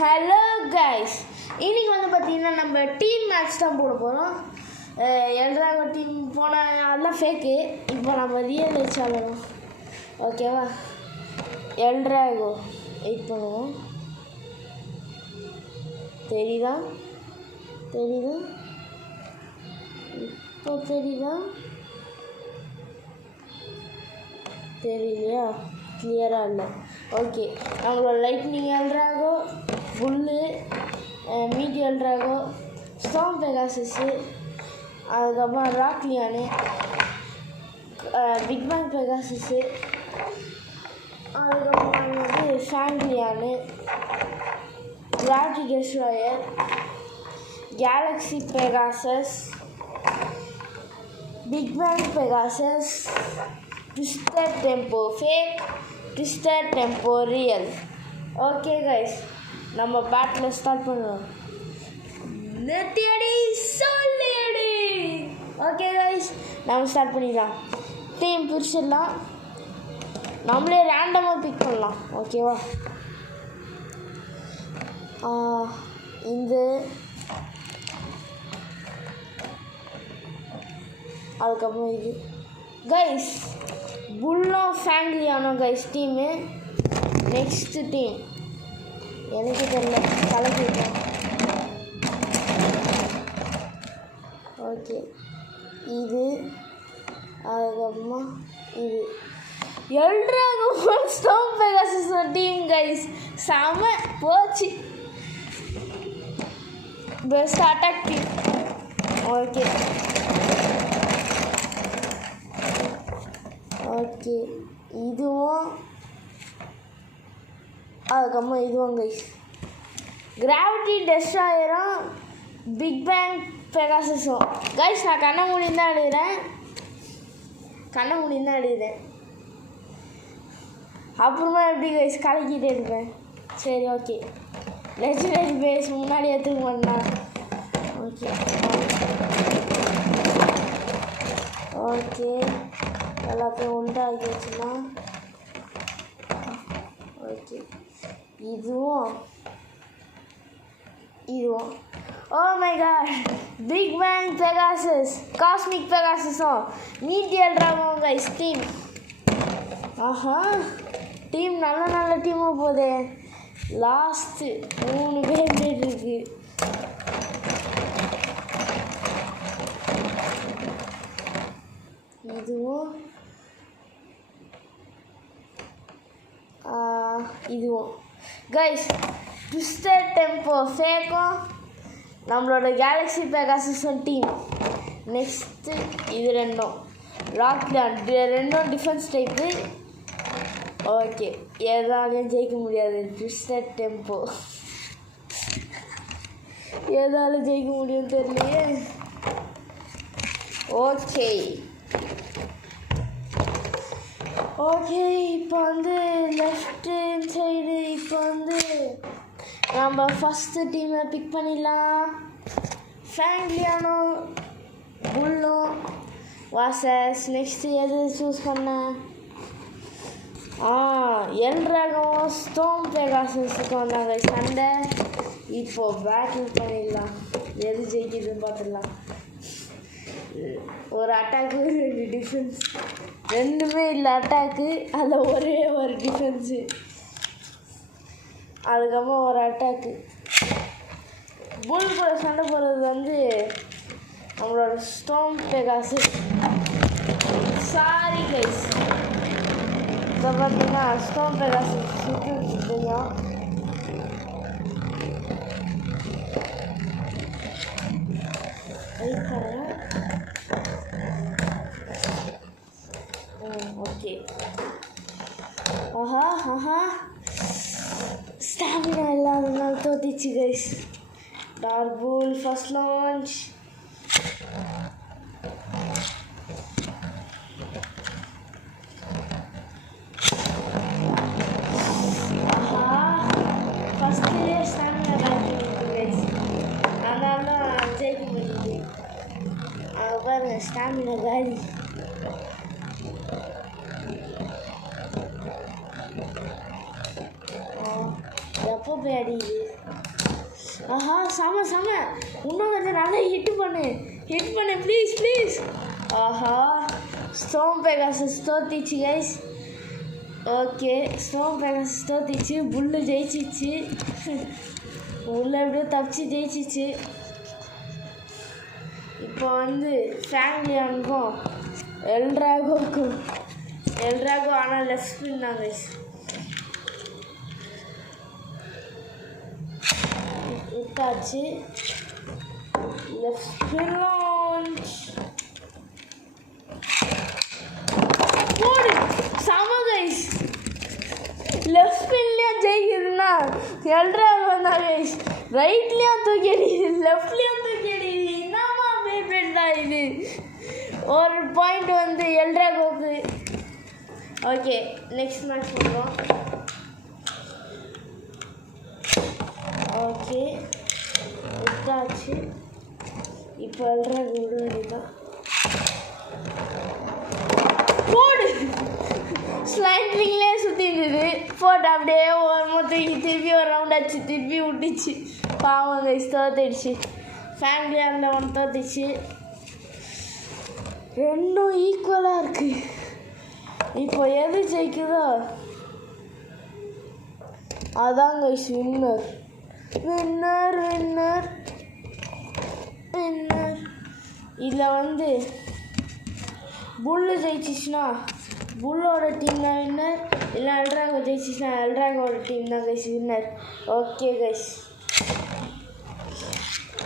Hello guys, இன்னைக்கு வந்து பார்த்தீங்கன்னா நம்ம டீம் மேட்ச் தான் போட போகிறோம். எல்ட்ராகோ டீம் போன அதெல்லாம் ஃபேக்கு. இப்போ நம்ம ரியல் வச்சு ஆடணும். ஓகேவா? எல்ட்ராகோ வெயிட் பண்ணுவோம். தெரியுதா? இப்போ தெரியுதா? தெரியலையா? கிளியராக இல்லை. ஓகே, நம்மளோட லைட்னிங் எல்ட்ராகோ, புல்லு, மீடி எல்ட்ராகோ, ஸ்டார்ம் பெகாசஸு, அதுக்கப்புறம் ராக்லியானு, பிக் பேங் பெகாசஸு, அதுக்கப்புறம் வந்து ஃபேங்லியானு, Gravity Destroyer, Galaxy Pegasus, Big Bang Pegasus, Twisted Tempo fake, Twisted Tempo real. Okay guys, நம்ம பேட்டில் ஸ்டார்ட் பண்ணுவோம். நெட்டியடி சொல்லியடி. ஓகே கைஸ், நம்ம ஸ்டார்ட் பண்ணிடலாம். டீம் பிரிச்சிடலாம். நம்மளே ரேண்டமாக பிக் பண்ணலாம். ஓகேவா? இந்த அதுக்கப்புறம் இது கைஸ் புல்லோ ஃபேங்லியானோ கைஸ் டீமு. நெக்ஸ்ட்டு டீம் எனக்கு தெரியல, கலக்கிட்டேன். ஓகே, இது அதுக்கப்புறமா இது L Drago Storm Pegasus team guys. செம போச்சு. Best attack team. Okay okay, இதுவும் அதுக்கப்புறம் இதுவும் கைஸ் கிராவிட்டி டெஸ்ட்ராயரும் பிக் பேங் பெகாசஸும் கைஸ். நான் கண்ண மூடின்னு தான் அடிக்கிறேன். அப்புறமா எப்படி கைஸ் கலக்கிட்டே இருப்பேன். சரி ஓகே, லெஜெண்டரி பேஸ் முன்னாடி எடுத்துக்க மாட்டேன். ஓகே ஓகே, எல்லாத்தையும் உண்டாக்கி வச்சுலாம். ஓகே, இதுவும் oh my god, Big Bang Pegasus, Cosmic பெகாசஸும் மீடி எல்ட்ராகோவும் கைஸ் டீம். ஆஹா, டீம் நல்ல டீமாக போகுது. லாஸ்ட்டு 3 பேர் போயிட்டுருக்கு. இதுவும் கைஸ் ட்விஸ்டட் டெம்போ ஃபேக்கும் நம்மளோட கேலக்ஸி பெகாசஸும் டீம். நெக்ஸ்ட்டு இது ரெண்டும் ராக்லியான், ரெண்டும் டிஃபென்ஸ் டைப்பு. ஓகே, எதாலையும் ஜெயிக்க முடியாது. ட்விஸ்டட் டெம்போ எதாலும் ஜெயிக்க முடியும் தெரியலையே. ஓகே ஓகே, இப்போ வந்து லெஃப்ட்டு சைடு இப்போ வந்து நம்ம ஃபஸ்ட்டு டீமை பிக் பண்ணிடலாம். ஃபேங்லியானோ, புல்லோ வாசஸ். நெக்ஸ்ட்டு எது சூஸ் பண்ணேன்? எல்ட்ராகோ ஸ்டார்ம் பெகாசஸுக்கு வந்தாங்க சண்டை. இப்போது பேட்டில் பண்ணிடலாம். எது ஜெயிக்குதுன்னு பார்த்துடலாம். ஒரு அட்டாக்கு 2 டிஃபென்ஸ், ரெண்டுமே இல்லை அட்டாக்கு. அதில் ஒரே ஒரு டிஃபென்ஸு, அதுக்கப்புறம் ஒரு அட்டாக்கு. புல் கூட சண்டை போடுறது வந்து நம்மளோட ஸ்டார்ம் பெகாசஸ். சாரி கைஸ், இப்போ பார்த்தீங்கன்னா ஸ்டார்ம் பெகாசஸ் சுற்றி தெரியும். ஓகே, ஆஹா ஸ்டாமினா இல்லாதனால தோத்திச்சு கைஸ். Dark Bull first launch. First stamina காட்டிருக்கு கைஸ், அதனால தான் ஜெயிக்க முடியுது. அங்கே பாருங்க ஸ்டாமினா காலி. எப்போ போய் அடிக்குது? ஆஹா செம இன்னும் கொஞ்சம் நல்லா ஹிட் பண்ணு ப்ளீஸ். ஆஹா ஸ்டோம் பெகாசஸ் தோத்திச்சு கைஸ். ஓகே ஸ்டோம் பெகாசஸ் தோத்திச்சு. புல்லு ஜெயிச்சிச்சு. புல்லு எப்படியோ தப்பிச்சு ஜெயிச்சிச்சு. இப்போ வந்து ஃபேங்லியானுக்கும் எல்ட்ராகோ ஆனால் லெஃப்ட் ஸ்பின் தான் கைஸ். விட்டாச்சு. லெஃப்ட் ஸ்பின் லான்ச் போடு. சம கைஸ். லெஃப்ட் ஸ்பின்லேயும் ஜெயிக்குதுன்னா எல்ட்ராகோ தான் கைஸ். ரைட்லேயும் தூக்கி அடிக்குது, லெஃப்ட்லேயும் தூக்கி அடிக்குது. என்னமா பேபேட் தான் இது. ஒரு பாயிண்ட் வந்து எல்ட்ராகோவுக்கு. ஓகே நெக்ஸ்ட் மேட்ச் பண்ணுறோம். ஓகே விட்டாச்சு. இப்போ எல்ட்ராகோ விட வேண்டியதான். போடு. ஸ்லைண்டிங்லேயே சுற்றி இருந்தது. போட்டு அப்படியே ஒரு மொத்தம் திருப்பி ஒரு ரவுண்ட் ஆச்சு. திருப்பி விட்டுச்சு. பாவம் கைஸ் தோத்துடுச்சு. ஃபேங்லியானில் ஒன்று தோத்துச்சு. ரெண்டும் ஈக்குவலாக இருக்குது. இப்போ எது ஜெயிக்குதோ அதான் கைஸ் வின்னர். இதில் வந்து புல்லு ஜெயிச்சிச்சுன்னா புல்லோட டீம் தான் வின்னர். இல்லை எல்ட்ராகோ ஜெயிச்சிச்சுன்னா எல்ட்ராகோட டீம் தான் கைஸ் வின்னர். ஓகே கைஸ்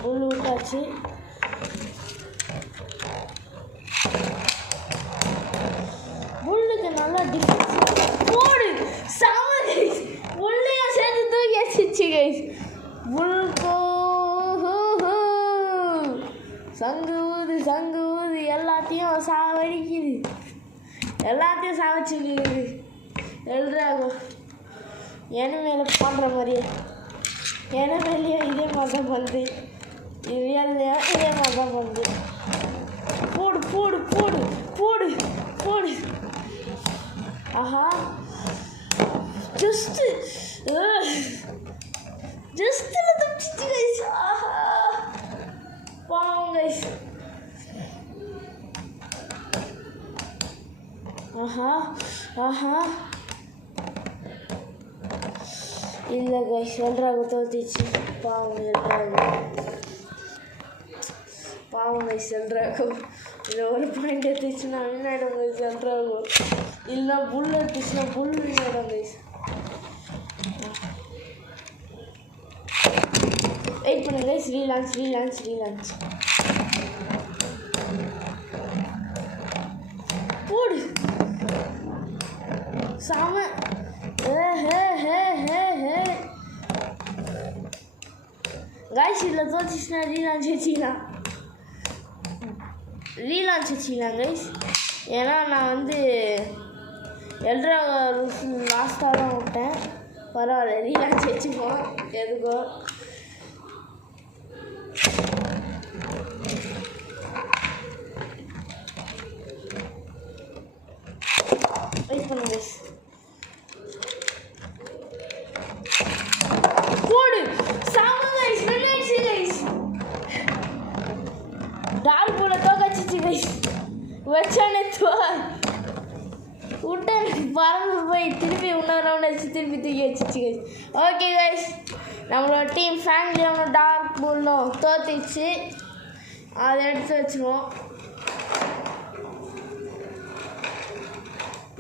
புல்லு விட்டாச்சு. புல்லுக்கு நல்லா டிஃபென்ஸ் போடு. செம கைஸ். புல்லையும் சேர்த்து தூக்கி வச்சிச்சு கைஸ். புல்கோ சங்கு ஊது எல்லாத்தையும் சாவடிக்குது. எல்லாத்தையும் சாவச்சிருக்குது எல்ட்ராகோ. எனிமேல பண்ணுற மாதிரியே எனிமேலையும் இதே மாதிரி தான் பண்ணுது. ரியல்லையும் இதே மாதிரி தான் பண்ணுது. போடு. ஆஹா ஜஸ்ட்டு தப்பிச்சிச்சு கைஸ். ஆஹா பாவம் கைஸ். ஆஹா இல்லை கைஸ் எல்ட்ராகோ தோத்திச்சு. பாவம் கைஸ் எல்ட்ராகோ. இதில் ஒரு பாயிண்ட் எடுத்துச்சுன்னா வின்னாயிடும் கைஸ் எல்ட்ராகோ. இல்லைனா புல் எடுத்துச்சுன்னா புல் வின்னாயிடும் கைஸ். வெயிட் பண்ணுங்க கைஸ். ரீலான்ச் போடு. சாம கைஸ் இதில் தோச்சிச்சுன்னா ரீலான்ச் வச்சுக்கலாம் கைஸ். ஏன்னா நான் வந்து எல்ட்ராகோ லாஸ்ட்டாக தான் விட்டேன். பரவாயில்ல ரீலான்ச் வச்சுப்போம் எதுக்கோ. வெயிட் பண்ணுங்க கைஸ். போடு. சாம கைஸ் வின்னாயிடுச்சு கைஸ். டார்க் போல தோக்கச்சிச்சு கைஸ். வச்சானே விட்டான் பறந்து போய் திருப்பி இன்னொரு ரவுண்ட் அடிச்சு திருப்பி தூக்கி வச்சிச்சு கைஸ். ஓகே கைஸ் நம்மளோட டீம் ஃபேங்லியானும் டார்க் புல்லும் தோத்திச்சு. அதை எடுத்து வச்சுருவோம்.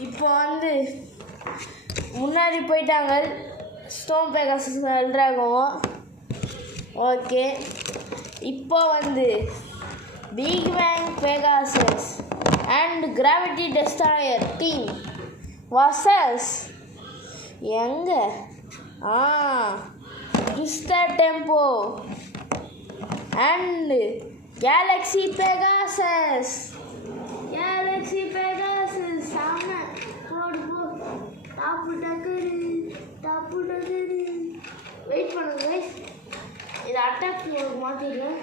இப்போ வந்து முன்னாடி போயிட்டாங்க ஸ்டோம் பெகாசஸ் எல்ட்ராகோவும். ஓகே இப்போ வந்து Big Bang Pegasus and Gravity Destroyer team versus எங்கே Twister Tempo and Galaxy Pegasus. சாம போடு டாப்பு டக்குரு. வெயிட் பண்ணுங்க கைஸ். இது அட்டாக் மோடுக்கு மாற்றிடுறேன்.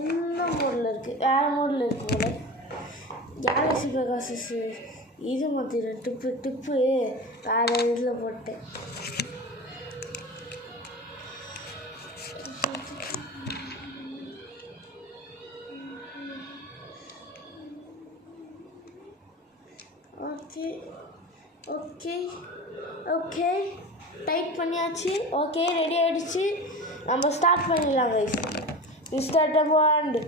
இந்த மோடில் இருக்குது, வேறு மோடில் இருக்குது போல. கேலக்ஸி பெகாசஸ் இது மாற்றிடுறேன். டிப்பு வேறு இதில் போட்டேன். ஓகே ஓகே டைட் பண்ணியாச்சு. ஓகே ரெடி ஆகிடுச்சு. நம்ம ஸ்டார்ட் பண்ணிடலாம் guys. Mister Tempo and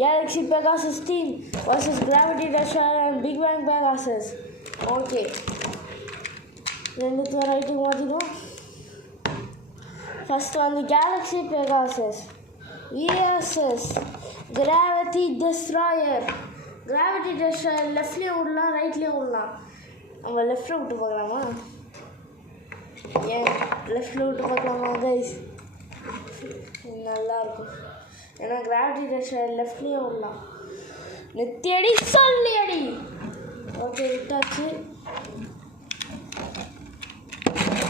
Galaxy Pegasus team versus Gravity Destroyer and Big Bang Pegasus. Okay ரெண்டுத்தையும் ரைட்டுக்கு மாற்றிடுவோம். ஃபஸ்ட்டு வந்து Galaxy Pegasus vs Gravity Destroyer. Gravity Destroyer லெஃப்ட்லேயும் விடலாம் ரைட்லேயும் விடலாம். நம்ம லெஃப்ட்டில் விட்டு பார்க்கலாமா? ஏன் லெஃப்ட்டில் விட்டு பார்க்கலாமா கைஸ்? நல்லாயிருக்கும். ஏன்னா கிராவிட்டி டெஸ்ட்ராயர் லெஃப்ட்லேயும் விடலாம். நெத்தியடி சொல்லியடி. ஓகே விட்டாச்சு.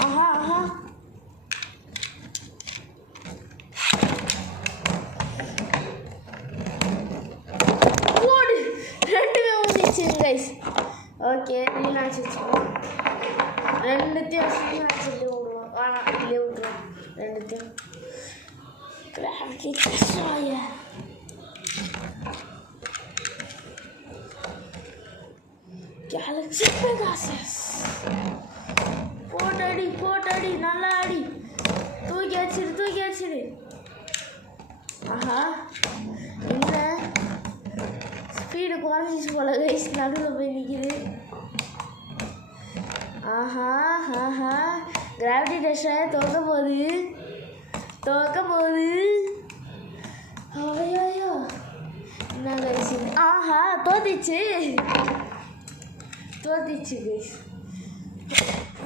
ஆஹா ஆஹா ஓடு. ரெண்டுமே வந்துச்சு கைஸ். ஓகே ரீலான்ச் வச்சுக்கோம். ரெண்டுத்தையும் ரீலான்ச் இல்லையே விடுவோம். ஆனால் இல்லையே விட்டுருவோம் ரெண்டுத்தையும். Gravity Destroyer Galaxy Pegasus. போட்டடி போட்டடி நல்லா அடி. தூக்கி வச்சிரு. ஆஹா என்ன ஸ்பீடு குறைஞ்சிச்சு போல கைஸ். நடுவில் போய் நிற்கிது. ஆஹா ஆஹா கிராவிட்டி டெஸ்ட்ராயர் தோக்க போகுது. ஐயோ என்ன கைஸ்? ஆஹா தோத்திச்சு கைஸ்.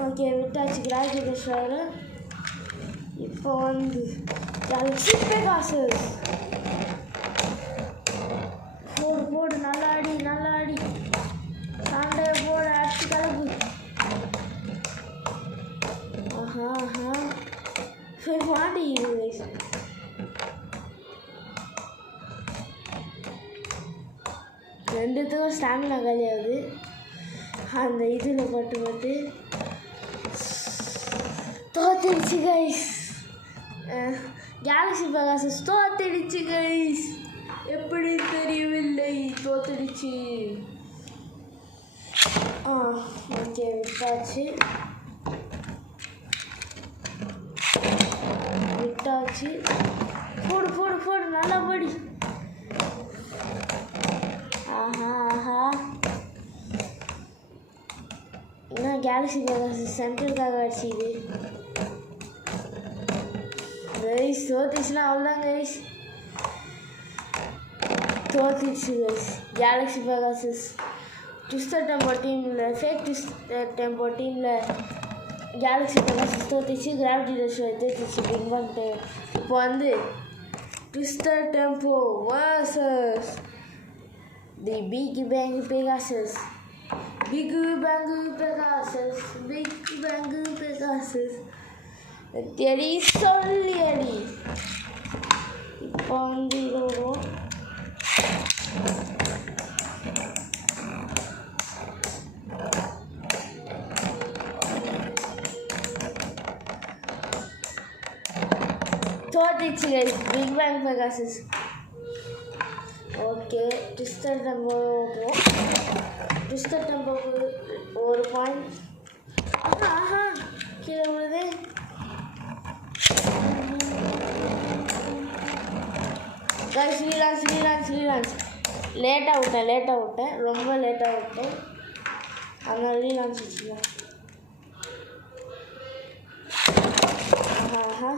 ஓகே விட்டாச்சு கிராவிட்டி டெஸ்ட்ராயர். இப்போ வந்து கேலக்ஸி பெகாசஸ். போடு நல்லா அடி. சண்டையை போட அடிச்சு கலப்பு. ஆஹா மாட்டிக்குது கைஸ். ரெண்டுத்துக்கும் ஸ்டாமினா காலியாகுது. அந்த இதில் பட்டு தோத்திடுச்சு கைஸ். கேலக்ஸி பெகாசஸ் தோத்திடுச்சு கைஸ். எப்படி தெரியவில்லை, தோத்திடுச்சு. ஓகே விட்டாச்சு. போடு நல்லா படி. ஆஹா என்ன கேலக்ஸி பெகாசஸ் சென்டருக்காக அடிச்சுது கைஸ். தோத்திடுச்சுன்னா அவ்வளோதான் கைஸ். தோத்திடுச்சு guys Galaxy Pegasus. Twister Tempo டீமில் ஃபேக் ட்விஸ்டர் டெம்போ டீமில் கேலக்ஸி பெகாசஸ் தோத்திச்சு. கிராவிட்டி டெஸ்ட்ராயர் தோத்திச்சு. Big Bang. இப்போ வந்து Twister Tempo versus the Big Bang Pegasus. Big Bang Pegasus தேடி சொல்லி அடி. இப்போ வந்து இது வரும். தோத்திச்சு guys Big Bang Pegasus. Okay Twister டெம்போக்கு ஒரு பாயிண்ட். ஆஹா கீழே விழுது. கைஸ் ரீலான்ச் லேட்டாக விட்டேன். ரொம்ப லேட்டாக விட்டேன். அதனால் ரீலான்ச் வச்சுக்கலாம். ஆஹா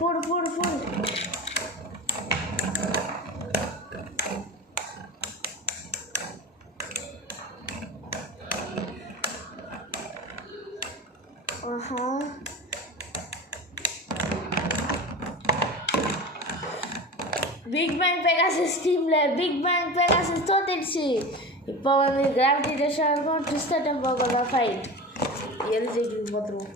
போடு. ஆஹா பிக் பேங் பெகாசஸ் டீமில் பிக் பேங் பெகாசஸ் தோத்திடுச்சு. இப்போ வந்து கிராவிட்டி டெஸ்ட்ராயருக்கும் ட்விஸ்டர் டெம்போக்கும் தான் ஃபைட். எது ஜெயிக்குது பார்த்துருவோம்.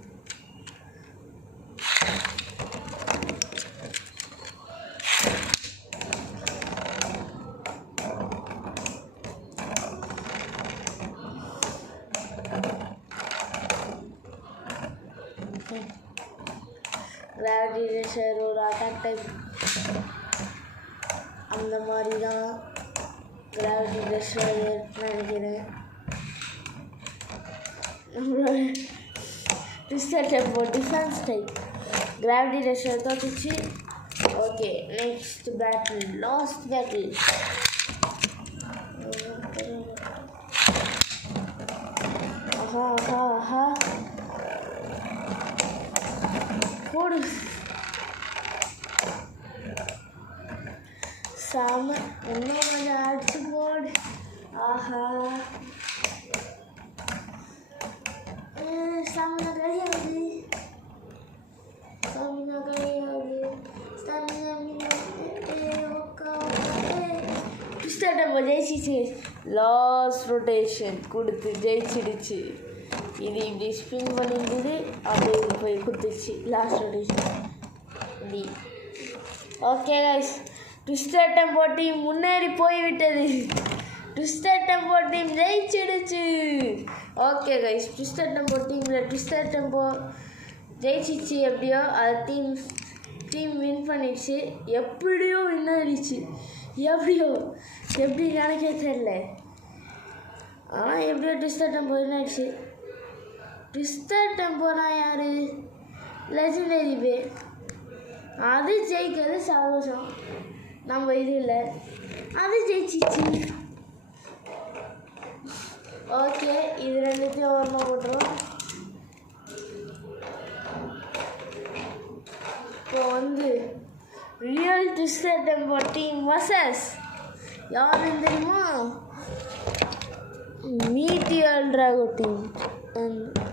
கிராவிட்டி டெஸ்ட்ராயர் ஒரு அட்டாக் டைப் அந்த மாதிரி தான் கிராவிட்டி டெஸ்ட்ராயர் நினைக்கிறேன். நம்மளோட Twister Tempo defence type Gravity Destroyer தோத்துச்சு. Okay, next battle, last battle. ஆஹா போடு சாம, இன்னும் கொஞ்சம் அடிச்சு போடு. ஆஹா ஸ்டாமினா கிடையாது, ஸ்டாமினா கிடையாது, ட்விஸ்டர் டெம்போ ஜெயிச்சிச்சு. லாஸ்ட் ரொட்டேஷன் கொடுத்து ஜெயிச்சிடுச்சு. இது இப்படி ஸ்பின் பண்ணியிருந்தது, அப்படியே போய் கொடுத்துச்சு லாஸ்ட் ரொட்டேஷன் இப்படி. Okay guys, Twister Tempo team முன்னேறி போய்விட்டது. ட்விஸ்டர் டெம்போ டீம் ஜெயிச்சிடுச்சு. ஓகே கைஸ், ட்விஸ்டர் டெம்போ டீமில் ட்விஸ்டர் டெம்போ ஜெயிச்சிச்சு. எப்படியோ அது டீம் வின் பண்ணிடுச்சு. எப்படியோ வின் ஆயிடுச்சு. எப்படி எனக்கே தெரியல. ஆனால் எப்படியோ ட்விஸ்டர் டெம்போ வின் ஆயிடுச்சு. ட்விஸ்டர் டெம்போனா யார்? லெஜெண்டரி பே. அது ஜெயிக்கிறது சந்தோஷம். நம்ம இது இல்லை, அது ஜெயிச்சிச்சு. ஓகே, இது ரெண்டுத்தையும் ஓரமாக போட்டுருவோம். இப்போ வந்து real Twister Tempo team versus யாருன்னு தெரியுமா? Meteor Drago team.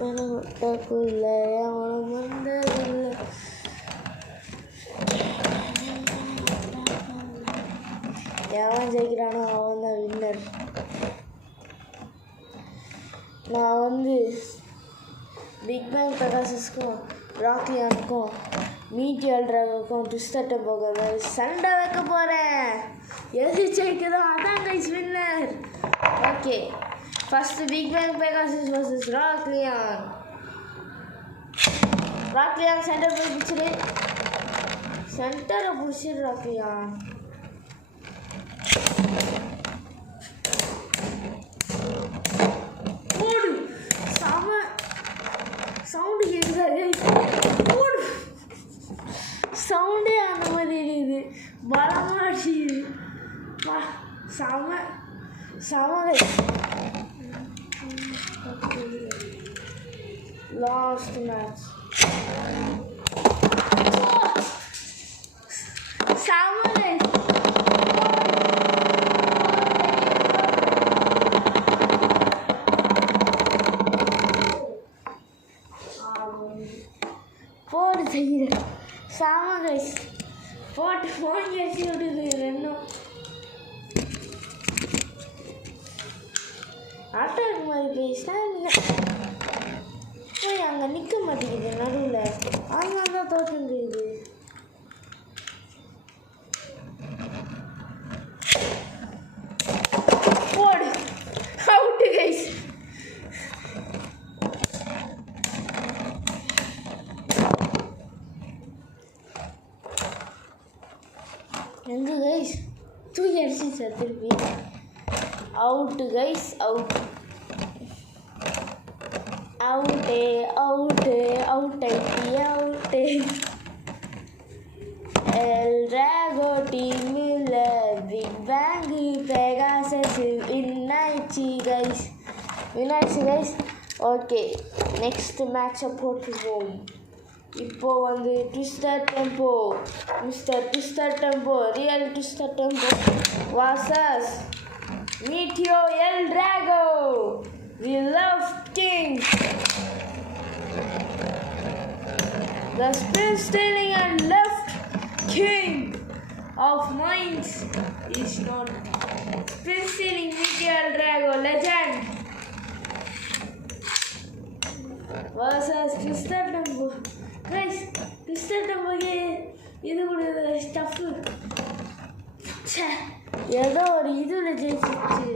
எனக்குள்ள எவனும் வந்ததில்லை. எவன் ஜெயிக்கிறானோ அவன் தான் வின்னர். நான் வந்து பிக் பேங் பெகாசஸ்க்கும் ராக்லியானுக்கும் மீட்டியர் டிராகோக்கும் ட்விஸ்டர் டெம்போக்கும் சண்டை வைக்க போகிறேன். எது ஜெயிக்குதோ அதான் guys winner. Okay, first Big Bang Pegasus versus Rock Leone. Rock Leone centre போய் பிடிச்சிரு. சென்டரை பிடிச்சிரு ராக்லியான். போடு, செம சவுண்டு கேட்குது. போடு, சவுண்டே அந்த மாதிரி இருக்குது. பலமாக அடிச்சுது. வா, செம லாஸ்ட் மேட்ச். போடு செய்யுது சாம கைஸ். போட்டு ஃபோன் கேசி விடுது ரெண்டும். அட்டாக் மாதிரி பேசினா போய் அங்கே நிற்க மாட்டேங்குது நடுவில். அதனால தான் தோற்றுருக்குது. போடு, அவுட்டு கைஸ். எங்கே கைஸ் தூக்கி அடிச்சு சார் திருப்பி. Out guys, out. L Drago டீமில் பிக் பேங் பெகாசஸ் வின்னாயிடுச்சு கைஸ். ஓகே, நெக்ஸ்ட் மேட்சை போட்டுருவோம். இப்போது வந்து Twister Tempo, mister Twister Tempo, real Twister Tempo versus Meteo L Drago, the love king. The spin stealing and left king of minds is not spin stealing Meteor Drago legend versus Twister Tempo. Guys, Twister Tempo இது கூட stuff ஏதோ ஒரு இதில் ஜெயிச்சிருச்சு.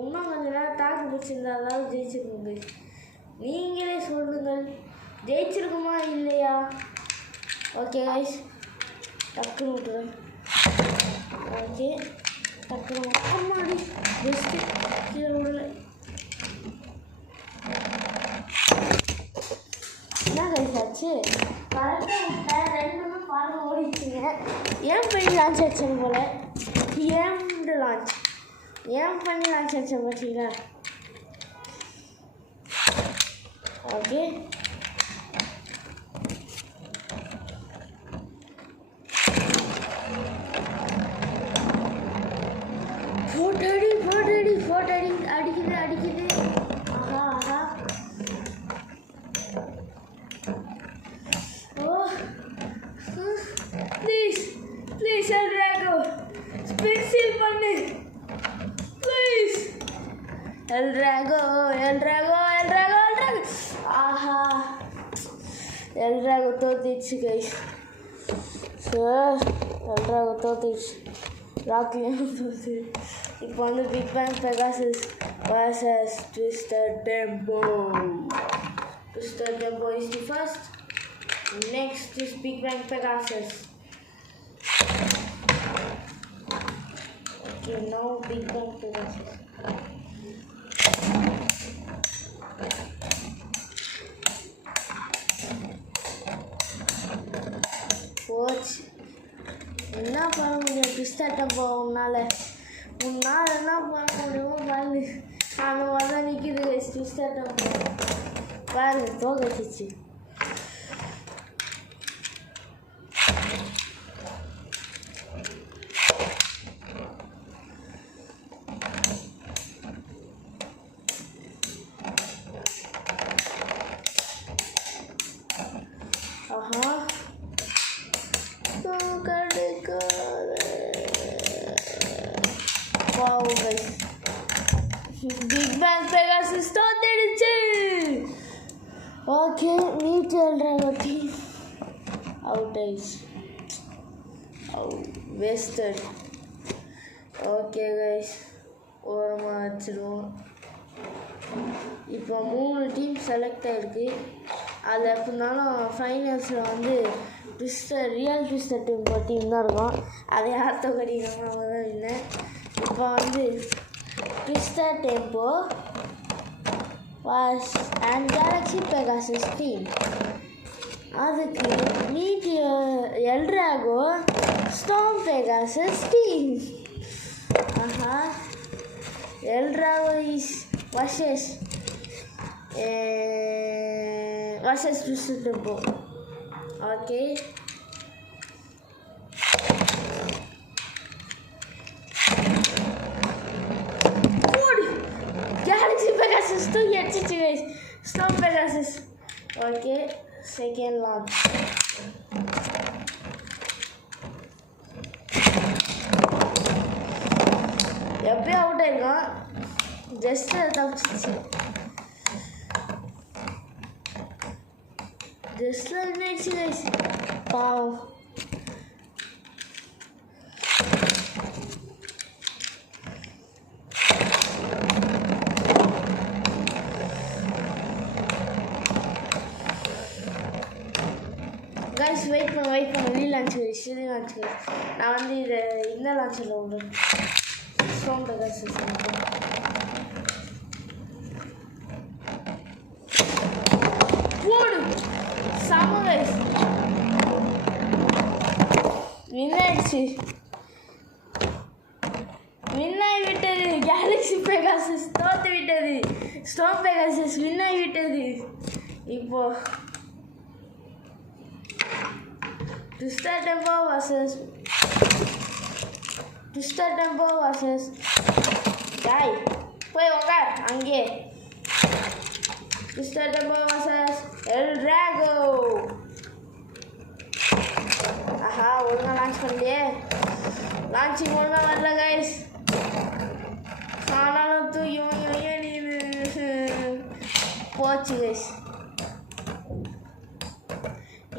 இன்னும் கொஞ்ச நேரம் தாக்கு பிடிச்சிருந்தா அதாவது ஜெயிச்சிருக்கோங்க. நீங்களே சொல்லுங்கள், ஜெயிச்சிருக்குமா இல்லையா? ஓகே கைஸ், டக்குன்னு விட்டுறேன். ஓகே, டக்குன்னு அம்மாடி பெஸ்ட்டு கீழே விடல. என்ன கைஸ் ஆச்சு? கரெக்டாக 2 நிமிஷம் பாருங்க ஓடிச்சுங்க. ஏன் பண்ணி லான்ச் ஆச்சுன்னு போல. ஏம்டு லான்ச் ஏன் பண்ணி லான்ச் ஆச்சு பார்த்தீங்களா? ஓகே, போட்டோ அடிக்குது. ஆஹா ஆஹா. ஓ ப்ளீஸ் எல்ட்ராகோ ஸ்பெஷல் பண்ணு ப்ளீஸ். எல்ட்ராகோ. ஆஹா, எல்ட்ராகோ தோத்துச்சு கைஸ். எல்ட்ராகோ தோத்துச்சு, ராக்கியும் தோத்து. இப்போ வந்து Big Bang Pegasus vs Twisted Tempo. Twisted Tempo is the first. Next is Big Bang Pegasus. Okay, now Big Bang Pegasus. Coach, என்ன பண்ண முடியும்? Twisted Tempo உன்னால என்ன பண்ண முடியுமோ பாருங்க. அந்த மாதிரி தான் நிற்கிது Twisted Tempo. பாருங்க, தோகச்சிச்சு. ஆஹா, wow guys, Big Bang Pegasus தோத்துடுச்சு. Okay, Meteo L Drago team out ஆயிடுச்சு. வேஸ்டட். ஓகே கைஸ், ஓரமாக வச்சுருவோம். இப்போ 3 டீம் செலக்ட் ஆகிருக்கு. அது எப்படினாலும் ஃபைனல்ஸில் வந்து ரியல் ட்விஸ்டர் டீம் தான் இருக்கும். அதை யார் தோக்கடிக்கிறாங்க அவங்க தான் வின்னர். இப்போ வந்து Twister Tempo was and Galaxy Pegasus team. அதுக்கு Meteo L Drago Storm Pegasus team. ஆஹா, L Drago is versus Twister Tempo. Okay, Galaxy Pegasus தூக்கி அடிச்சிச்சு guys. Storm Pegasus. Okay, second launch. எப்பயும் அவுட் ஆயிருக்கான், ஜஸ்ட் தப்பிச்சிச்சு. ஜஸ்ட் ஆயிடுச்சு guys, பாவம். கைஸ் வெயிட் பண்ண ரீலான்ச் நான் வந்து இதை இந்த லான்ச்சில் உண்டு ஸ்டோன் பெகாசஸ் போடு. செம கைஸ், வின்னாயிடுச்சு. வின்னாகி விட்டது. கேலக்ஸி பெகாசஸ் தோத்து விட்டது. ஸ்டோன் பெகாசஸ் வின்னாகி விட்டது. இப்போ Twisted Tempo versus guy. போய் உட்கார் அங்கே. Twisted Tempo versus எல்ட்ராகோ. ஆஹா, ஒழுங்காக லான்ச் பண்ணலையே. லான்ச்சிங் ஒழுங்காக வரல கைஸ். ஆனாலும் தூக்கி போச்சு கைஸ்.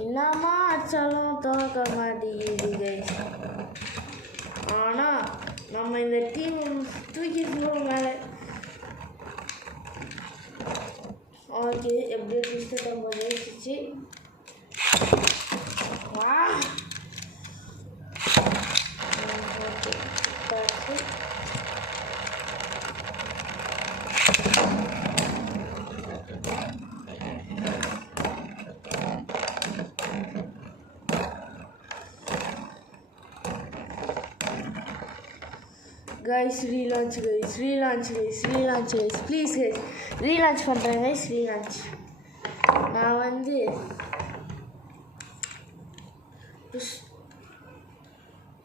என்னமா அச்சாலும் தோக்க மாட்டேங்குது கைஸ். ஆனால் நம்ம இந்த டீம் தூக்கிட்டு மேலே. ஓகே, எப்படியோ ட்விஸ்டர் டெம்போ ஜெயிச்சிச்சு. guys, relaunch guys, please guys, relaunch பண்ணுறேன் guys, relaunch. நான் வந்து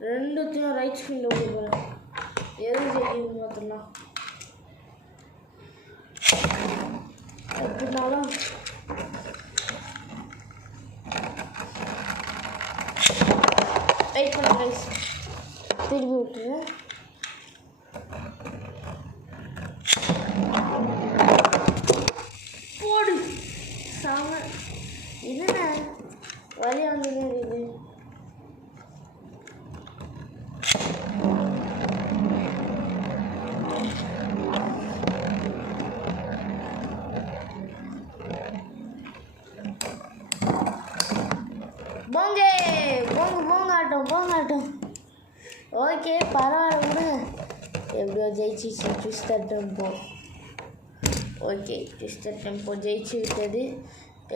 ரெண்டுத்தையும் ரைட் ஸ்க்ரீனில் ஓடி போகிறேன். எது ஜெயிக்குதுன்னு பார்த்துடலாம். எப்படினாலும் வெயிட் பண்ண கைஸ், திருப்பி விட்டுருவேன். போடு சாம என்ன வழி வந்துனே இருக்குது. போங்காட்டம். ஓகே, பரவாயில்ல விடுங்க. எப்படியோ ஜெயிச்சிச்சு Twister Tempo. Okay, Twister Tempo ஜெயிச்சு விட்டது.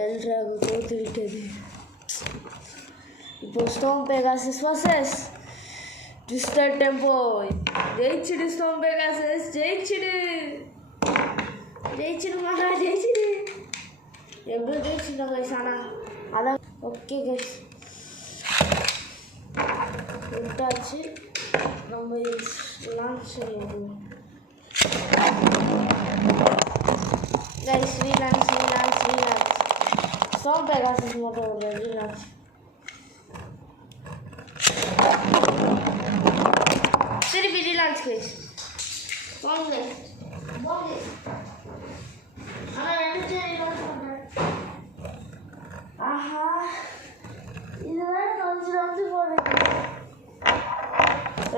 எல்ட்ராகு தோற்று விட்டது. இப்போ Stone Pegasus versus Twister Tempo. ஜெயிச்சிடு ஸ்டோன் பெகாசஸ், ஜெயிச்சிடு மகா, ஜெயிச்சிடு. எப்படியோ ஜெயிச்சிட்டோம் கைஸ். ஆனால் அதான் ஓகே கைஸ், விட்டாச்சு. நம்ம லான்ச் செய்யணும் கைஸ். ரீலான்ச் ஸ்டோன் பெகாசஸ் மட்டும் ஒரு ரீலான்ச். திருப்பி ரீலான்ச் கைஸ். போங்க. ஆனால் ரெண்டுத்தையும் ரீலான்ச் பண்ணுறேன். ஆஹா, இதுதான் கொஞ்சம் போகுது.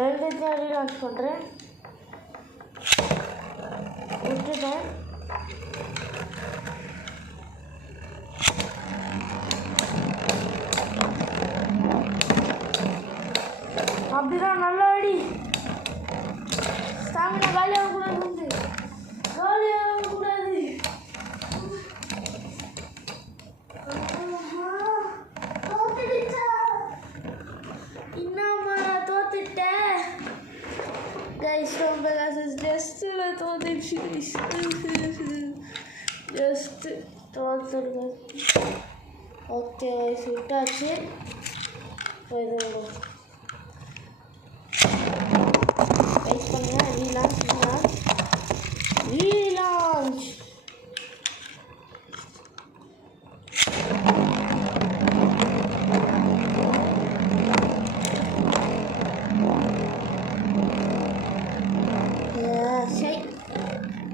ரெண்டுத்தையும் ரீலான்ச் பண்ணுறேன். விட்டுட்டேன். அப்படிதான் நல்லா அடி. ஸ்டாமினா காலியாகக்கூடாது, இன்னமா நான் தோத்துட்டேன் கைஸ். ஸ்டோன் பெகாசஸ் ஜஸ்ட்ல தோத்துச்சு கைஸ். ஜஸ்ட் தோத்துருங்க. ஓகே கைஸ், விட்டாச்சு. வெயிட் பண்ணுங்க. ரீலான்ச்.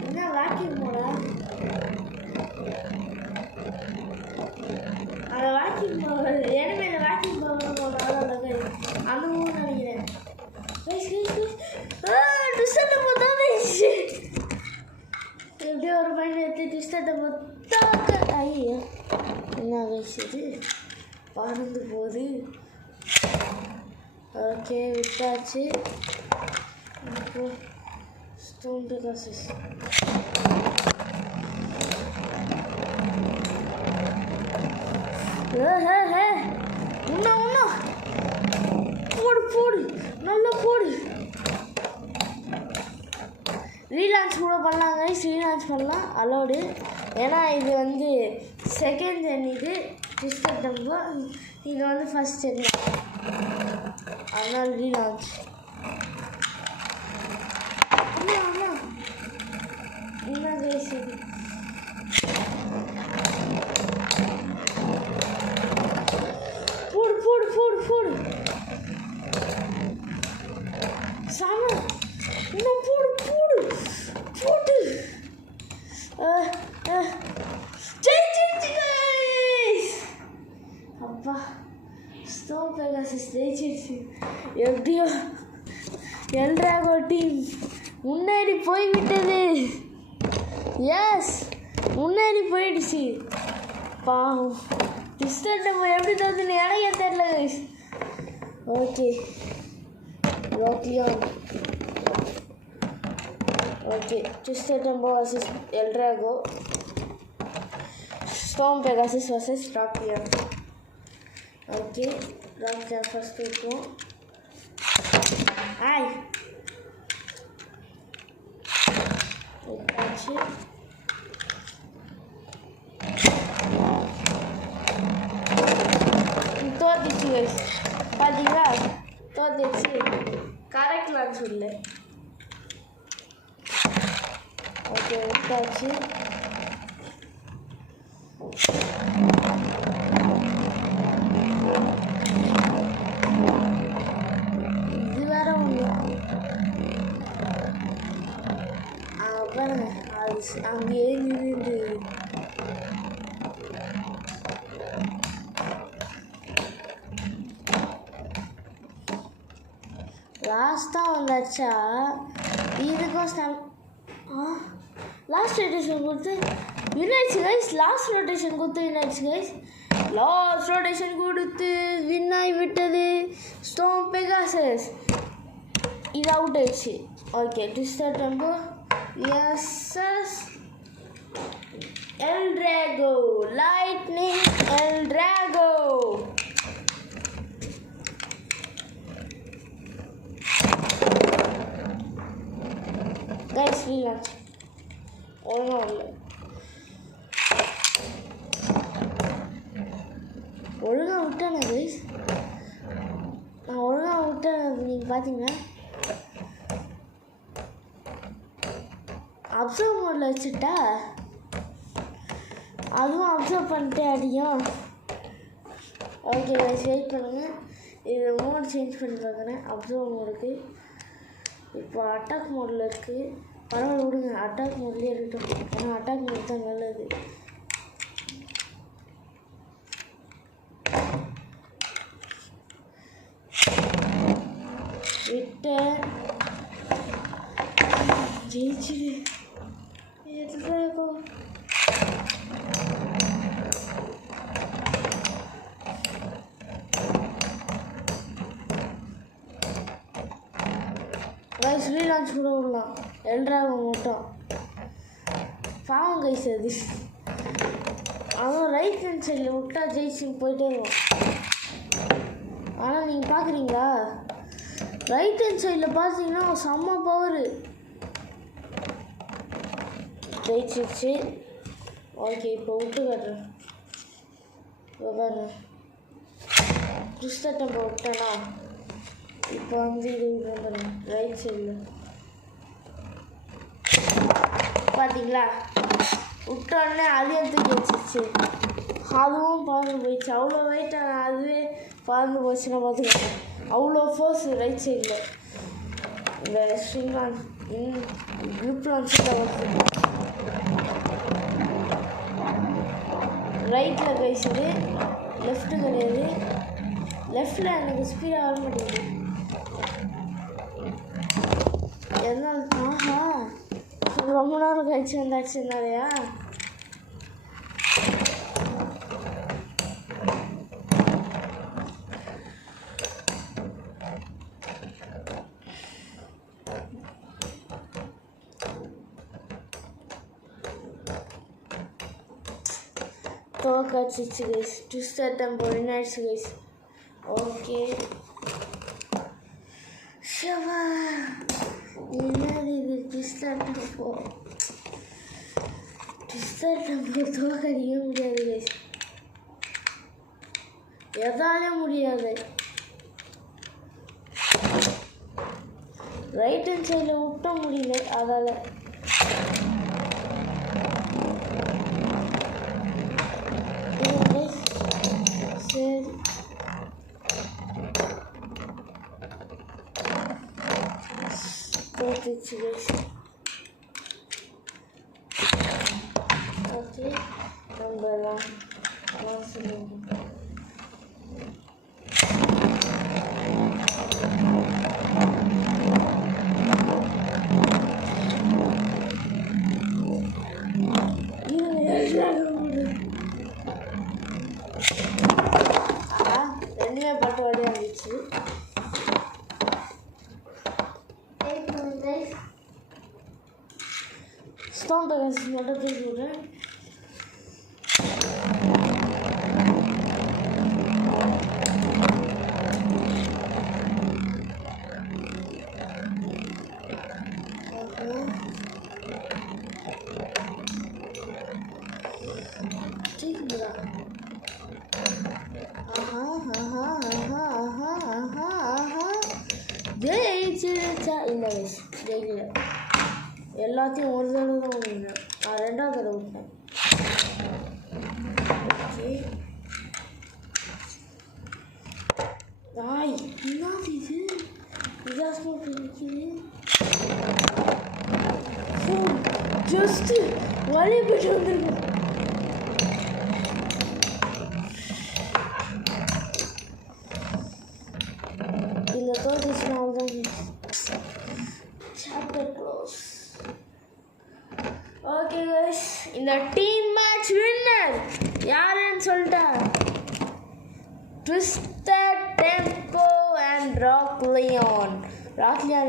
என்ன வாக்கிங் போட அதை வாக்கிங் போக எனிமையில வாக்கிங் போகிறோம் அதுவும் நினைக்கிறேன். எப்படியோ ஒரு மைண்ட் எடுத்து ட்விஸ்டர் மொத்தம் ஐயோ என்ன வயசுது பறந்து போகுது. ஓகே, விட்டாச்சு. இப்போ ஸ்டோன் பெகாசஸ் இன்னும் போடு நல்லா போடு. ரீலான்ச் கூட பண்ணலாம் கைஸ், ரீலான்ச் பண்ணலாம், அலோடு. ஏன்னா இது வந்து செகண்ட் ஜென், இது ட்விஸ்டர் டெம்போ, இது வந்து ஃபஸ்ட் ஜென். அதனால் ரீலான்ச். என்ன கைஸ் இது? போடு சாம, இன்னும் போடு அப்பா, ஸ்டோன் பெகாசஸ் ஜெயிச்சிருச்சு. எப்படியோ எல்ட்ராகோ டீம் முன்னேறி போய்விட்டது. எஸ், முன்னேறி போயிடுச்சு. பாவம் ட்விஸ்டர் டெம்போ எப்படி தோத்துன்னு எனக்கே தெரியல guys. Okay Rock Leone. Okay Twister Tempo versus L Drago. Storm Pegasus versus Rock Leone. Okay Rock Leone first இருக்கும். ஆய் விட்டாச்சு. தோத்துச்சு கைஸ். பார்த்தீங்களா தோத்துச்சு. கரெக்ட்லான்னு சொல்லு. ஓகே விட்டாச்சு. இது வேற ஒன்று பாருங்க, அது அங்கேயே நின்று. லாஸ்ட்டாக வந்தாச்சா இதுக்கும் லாஸ்ட் ரொட்டேஷன் கொடுத்து வின்னாச்சு கைஸ். லாஸ்ட் ரொட்டேஷன் கொடுத்து வின்னாச்சு கைஸ். லாஸ்ட் ரொட்டேஷன் கொடுத்து வின் ஆகி விட்டது ஸ்டார்ம் பெகாசஸ். இது அவுட் ஆயிடுச்சு. ஓகே ட்விஸ்டர் டெம்போ எஸ்எஸ் L Drago. Lightning L Drago. Guys relaunch ஒன்றும் இல்லை. ஒழுங்காக விட்டேன் கைஸ். நான் ஒழுங்காக விட்டேன். நீங்கள் பார்த்தீங்கன்னா அப்சர்வ் மோடில் வச்சுட்டா அதுவும் அப்சர்வ் பண்ணிட்டே அடியும். ஓகே கைஸ் வெயிட் பண்ணுங்கள். இது மோட் சேஞ்ச் பண்ணி பார்க்குறேன். அப்சர்வ் மோடுக்கு இப்போ அட்டாக் மோடில் இருக்குது. பரவாயில்ல விடுங்க, அட்டாக் மோட்லேயே இருக்கட்டும். ஏன்னா அட்டாக் மோட் தான் நல்லது. விட்ட ஜெயிச்சிடு எதுக்கும். கைஸ் ரீலான்ச் கூட விடலாம். எல்ட்ராகோ மட்டும் பாவம் கைஸ். அது அவன் ரைட் ஹேண்ட் சைடில் விட்டா ஜெயிச்சுன்னு போயிட்டே இருக்கும். ஆனால் நீங்கள் பார்க்குறீங்களா ரைட் ஹேண்ட் சைடில் பார்த்தீங்கன்னா செம்ம பவர். ஜெயிச்சிருச்சு. ஓகே இப்போ விட்டு காட்டுறேன். பாருங்க ட்விஸ்டர் டெம்போ விட்டேன்னா இப்போ வந்து இது வந்துடும் ரைட் சைடில். பார்த்தீங்களா விட்டோடனே அதையும் தூக்கி வச்சிருச்சு. அதுவும் பறந்து போயிடுச்சு. அவ்வளோ வெயிட்டாக அதுவே பறந்து போச்சுன்னா பார்த்துக்கோங்க. அவ்வளோ ஃபோர்ஸ் ரைட் சைடில். இந்த ஸ்ட்ரிங் லான்ச் குரூப் லான்ச் தான் வருது. ரைட்டில் கைஸுது, லெஃப்ட்டு கிடையாது. லெஃப்டில் எனக்கு ஸ்பீடாக வர மாட்டேங்குது. எதனால்? ஆஹா ரொம்ப நேரம் கழிச்சு வந்தாச்சு. நிறையா தோக்காச்சிச்சு கைஸ். ட்விஸ்டர் டெம்போ வின்னாயிடுச்சு கைஸ். ஓகே ஷவா என்னது இது? ட்விஸ்டர் டெம்போ தோக்கடிக்க முடியாது கைஸ். எதாலே முடியாது. ரைட் ஹேண்ட் சைடில் விட்ட முடியல. அதால் சரி தோத்துச்சு கைஸ். ஓகே நம்ம எல்லாம் இது ஸ்டோன் பேக்கர்ஸ் மட்டும் தூக்கி விட்றேன். ஜெயிச்சிருச்சா இல்லை வயசு ஜெயிக்கல. எல்லாத்தையும் ஒரு தடவை தான் விடுவேன். நான் 2வது தடவை விட்டேன். ஓகே என்னது இது வித்தியாசமாக நிற்கிது. ஜஸ்ட்டு வழி போய்ட்டு வந்துருக்கேன். இந்த தோற்றுச்சுன்னா அவ்வளோதான். Chapter close. ஓகே கைஸ், இந்த டீம் மேட்ச் வின்னர் யாருன்னு சொல்லிட்டா twisted tempo and rock lion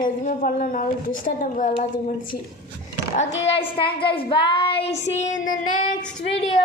எதுவுமே பண்ணலனாலும் ட்விஸ்டட் டெம்போ எல்லாத்தையும் முடிச்சு. Okay guys, thank guys, bye, see you in the next video.